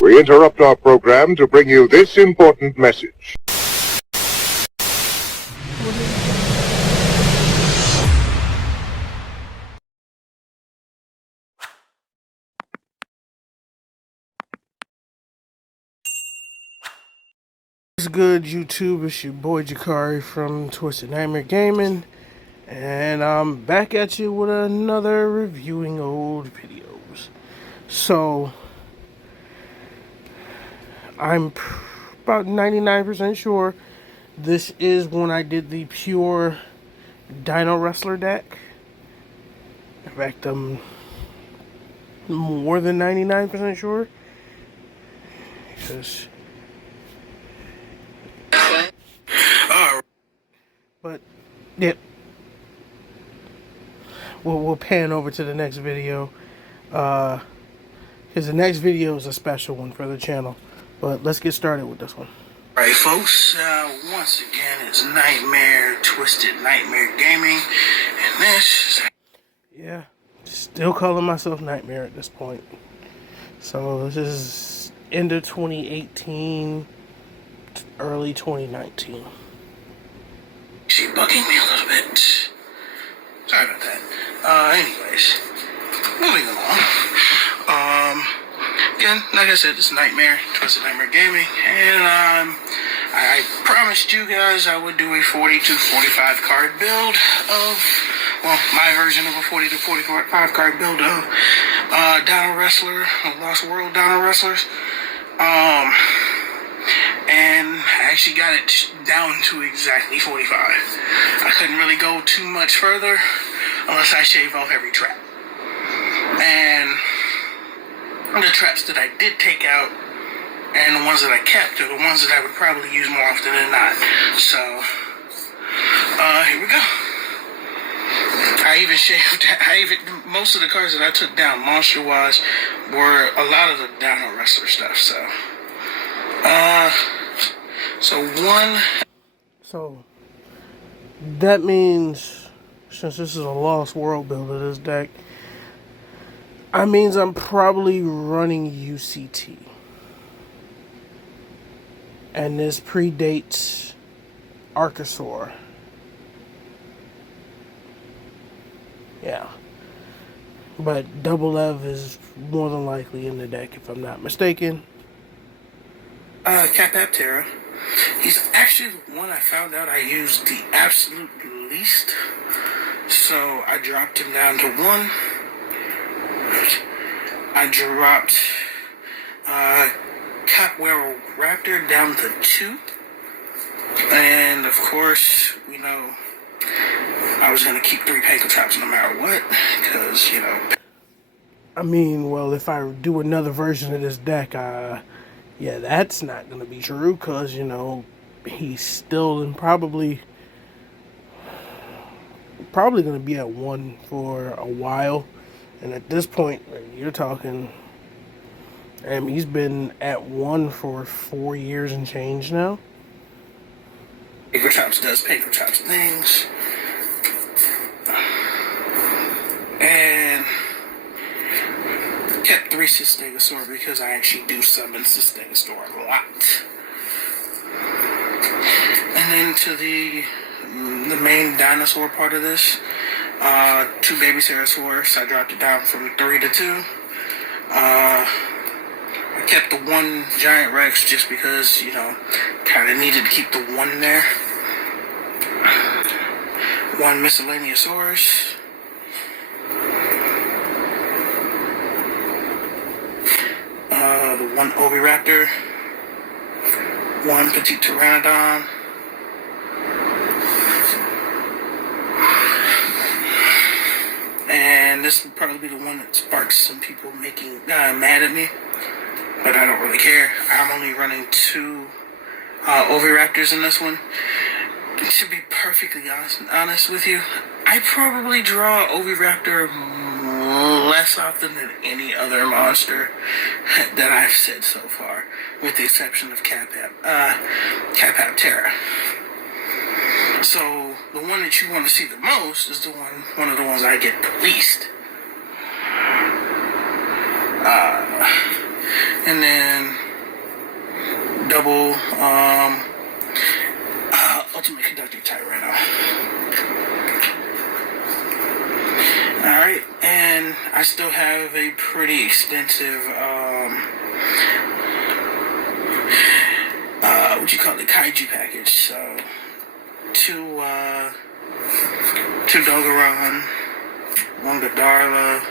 We interrupt our program to bring you this important message. What's good, YouTube? It's your boy Jakari from Twisted Nightmare Gaming, and I'm back at you with another reviewing old videos. So, I'm about 99% sure this is when I did the pure Dinowrestler deck. In fact, I'm more than 99% sure. Because... But, yeah. We'll pan over to the next video. Because the next video is a special one for the channel. But let's get started with this one. Alright folks, once again it's Twisted Nightmare Gaming, and this is... Yeah, still calling myself Nightmare at this point. So this is end of 2018, early 2019. She's bugging me a little bit. Sorry about that. Anyways, moving along. Again, like I said, it's Twisted Nightmare Gaming, and I promised you guys I would do a 40 to 45 card build of, well, my version of a 40 to 45 card build of Dinowrestler, Lost World Dinowrestlers. And I actually got it down to exactly 45. I couldn't really go too much further unless I shave off every trap. And the traps that I did take out and the ones that I kept are the ones that I would probably use more often than not. So, here we go. Most of the cards that I took down monster-wise were a lot of the Dinowrestler stuff, so. So, that means, since this is a Lost World build of this deck, that means I'm probably running UCT. And this predates Archosaur. Yeah. But Double Ev is more than likely in the deck, if I'm not mistaken. Campbell. He's actually the one I found out I used the absolute least. So I dropped him down to 1. I dropped Campbell Raptor down to 2. And of course, you know, I was going to keep 3 paper traps no matter what, because, you know. I mean, well, if I do another version of this deck, yeah, that's not going to be true, because, you know, he's still in probably going to be at 1 for a while. And at this point, you're talking, he's been at 1 for 4 years and change now. Paper Chops does Paper Chops things. And kept 3 Stegosaur because I actually do summon Stegosaur a lot. And then to the main dinosaur part of this, 2 baby Ceratosaurus. I dropped it down from 3 to 2. I kept the 1 giant Rex just because, you know, kind of needed to keep the 1 there. 1 Miscellaneousaurus. The 1 Oviraptor. 1 Petite Pteranodon. And this will probably be the one that sparks some people making mad at me, but I don't really care. I'm only running 2 Oviraptors in this one. To be perfectly honest with you, I probably draw Oviraptor less often than any other monster that I've said so far, with the exception of Capaptera. So the one that you want to see the most is one of the ones I get the least. and then double ultimate conductor type right now. Alright, and I still have a pretty extensive kaiju package. So two Dogaron, one Godarla,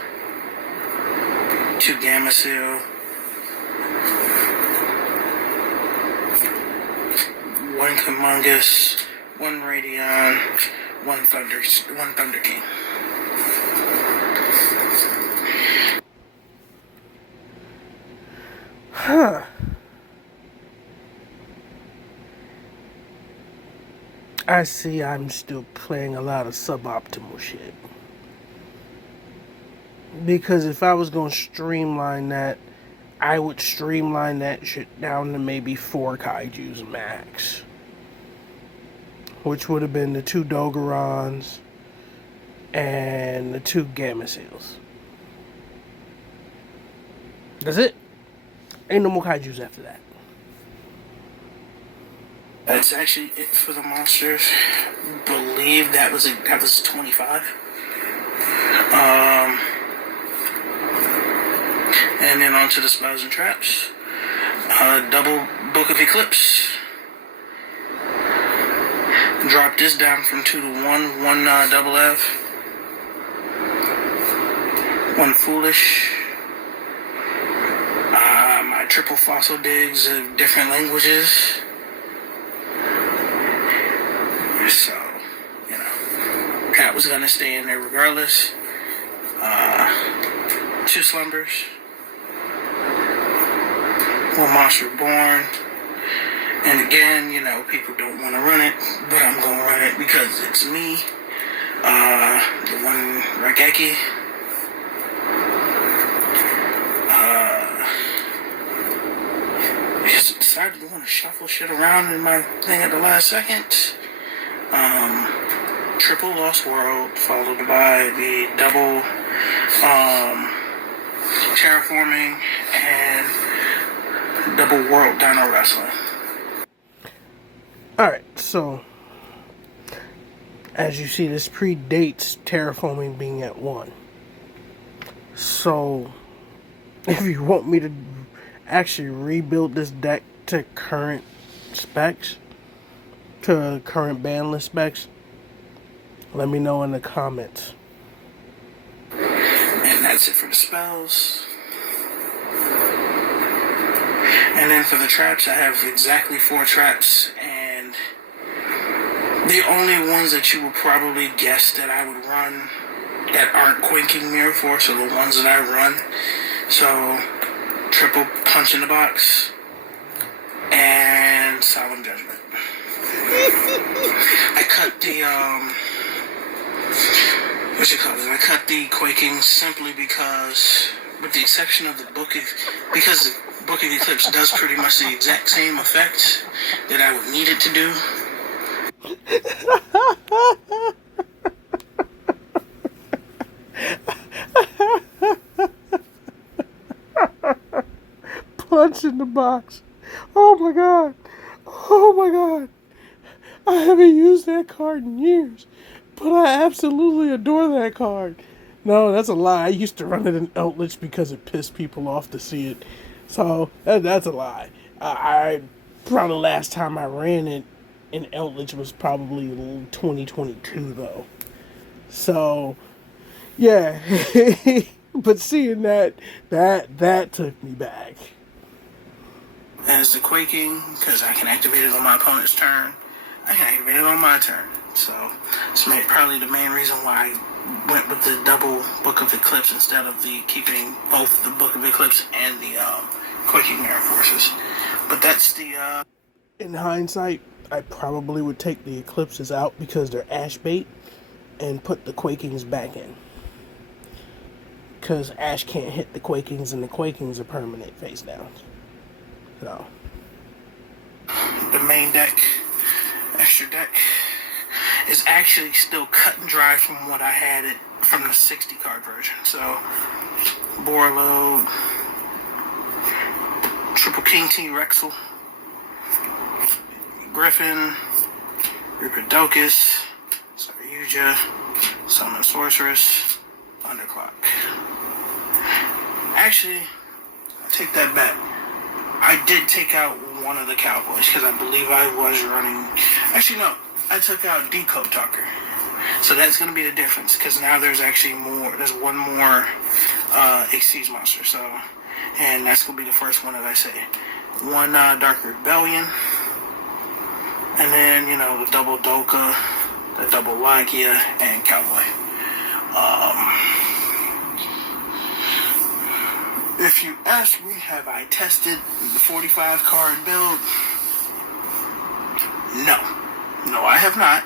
two Gamma Seal, one Humongous, one Radion, one Thunder King. Huh. I see I'm still playing a lot of suboptimal shit. Because if I was going to streamline that, I would streamline that shit down to maybe 4 kaijus max. Which would have been the 2 Dogarons and the 2 Gamma Seals. That's it. Ain't no more kaijus after that. That's actually it for the monsters. Believe that was 25. And then on to the spells and traps. Double Book of Eclipse. Drop this down from 2 to 1. One double F. One Foolish. My triple fossil digs of different languages. So, that was gonna stay in there regardless. 2 Slumbers. 1 Monster Born. And again, people don't want to run it, but I'm gonna run it because it's me. The 1 Raigeki. I just decided to want to shuffle shit around in my thing at the last second. Triple Lost World, followed by the double Terraforming and double World Dino Wrestling. Alright, so as you see, this predates Terraforming being at 1. So if you want me to actually rebuild this deck to current specs, to current ban list specs, let me know in the comments. And that's it for the spells. And then for the traps, I have exactly 4 traps, and the only ones that you would probably guess that I would run that aren't Quaking Mirror Force are the ones that I run. So, triple Punch in the Box and Solemn Judgment. I cut the I cut the Quaking simply because, with the exception of the because the Book of Eclipse does pretty much the exact same effect that I would need it to do. Punch in the Box. Oh my god. Oh my god. I haven't used that card in years, but I absolutely adore that card. No, that's a lie. I used to run it in Eldritch because it pissed people off to see it. So, that's a lie. I probably the last time I ran it in Eldritch was probably 2022, though. So, yeah. But seeing that took me back. As the Quaking, because I can activate it on my opponent's turn, I can activate it on my turn. So, it's probably the main reason why I went with the double Book of Eclipse instead of keeping both the Book of Eclipse and the Quaking Mirror Forces. But that's the... In hindsight, I probably would take the Eclipses out because they're Ash bait and put the Quakings back in. Because Ash can't hit the Quakings and the Quakings are permanent face downs. So. The main deck, extra deck, is actually still cut and dry from what I had it from the 60 card version. So, Borload, King T. Rexel, Griffin, Ripidocus, Saryuja, Summon Sorceress, Underclock. Actually, I take that back. I did take out one of the Cowboys because I believe I was running. Actually, no. I took out Decode Talker. So that's going to be the difference because now there's actually more. There's one more Xyz monster. So, and that's going to be the first one that I say. One Dark Rebellion. And then, the double Doka, the double Lagia, and Cowboy. If you ask me, have I tested the 45 card build? No. No, I have not.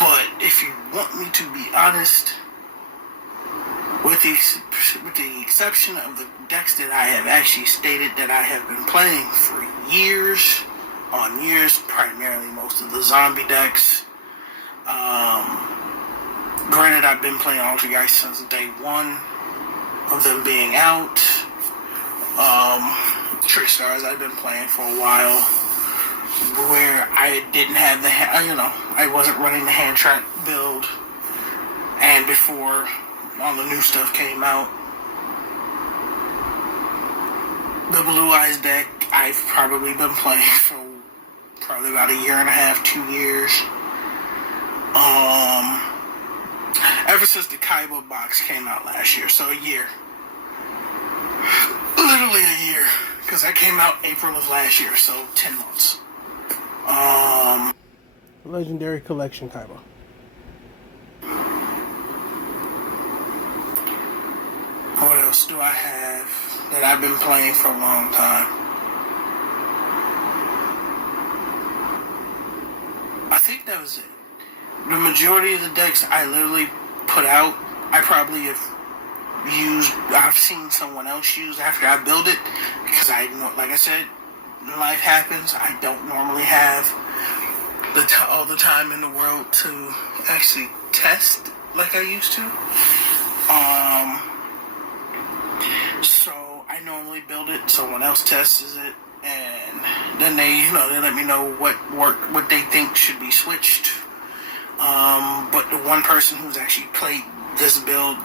But if you want me to be honest, with the exception of the decks that I have actually stated that I have been playing for years on years, primarily most of the zombie decks. Granted, I've been playing Altergeist since day one of them being out. Trickstars I've been playing for a while, where I didn't have I wasn't running the hand trap build, and before all the new stuff came out. The Blue Eyes deck I've probably been playing for probably about a year and a half, 2 years. Ever since the Kaiba box came out last year, so a year. Literally a year, because that came out April of last year, so 10 months. Legendary Collection Kaiba. What else do I have that I've been playing for a long time? I think that was it. The majority of the decks I literally put out, I probably have I've seen someone else use after I build it, because like I said, life happens. I don't normally have all the time in the world to actually test like I used to. So I normally build it, someone else tests it, and then they let me know what worked, what they think should be switched. But the one person who's actually played this build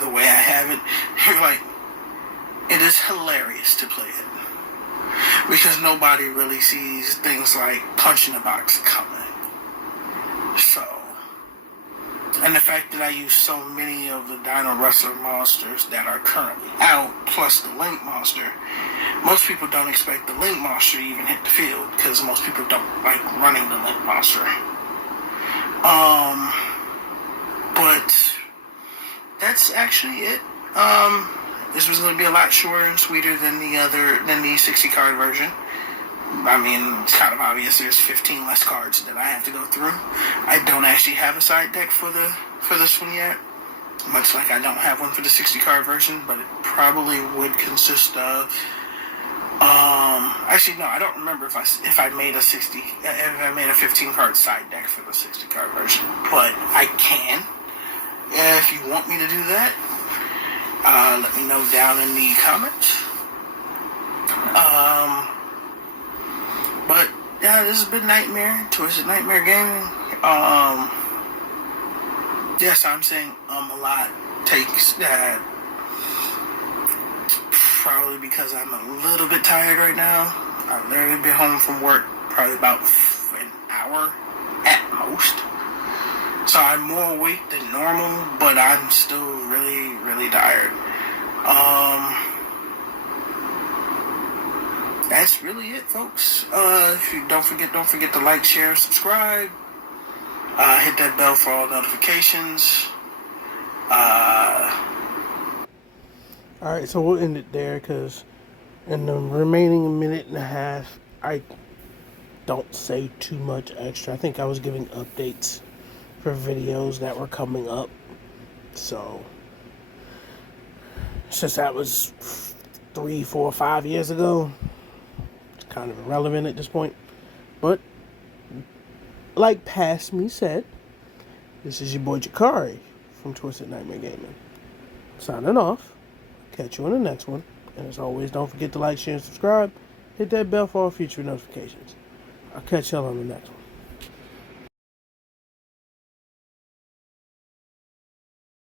the way I have it, you're like, it is hilarious to play it. Because nobody really sees things like Punch in the Box coming. So, and the fact that I use so many of the Dinowrestlers monsters that are currently out, plus the Link monster, most people don't expect the Link monster to even hit the field, because most people don't like running the Link monster. But that's actually it. This was going to be a lot shorter and sweeter than the 60 card version. I mean, it's kind of obvious. There's 15 less cards that I have to go through. I don't actually have a side deck for this one yet, much like I don't have one for the 60 card version. But it probably would consist of. Actually, no, I don't remember if I made a 15 card side deck for the 60 card version, but I can. If you want me to do that, let me know down in the comments. But yeah, this has been Nightmare, Twisted Nightmare Gaming. Yes, I'm saying a lot. Takes that. Probably because I'm a little bit tired right now. I've literally been home from work probably about an hour at most. So I'm more awake than normal, but I'm still really, really tired. That's really it, folks. If you don't forget to like, share, subscribe. Hit that bell for all notifications. Alright, so we'll end it there, because in the remaining minute and a half, I don't say too much extra. I think I was giving updates for videos that were coming up. So, since that was 3, 4, 5 years ago, it's kind of irrelevant at this point. But, like Past Me said, this is your boy Jakari from Twisted Nightmare Gaming. Signing off. Catch you on the next one. And as always, don't forget to like, share, and subscribe. Hit that bell for all future notifications. I'll catch y'all on the next one.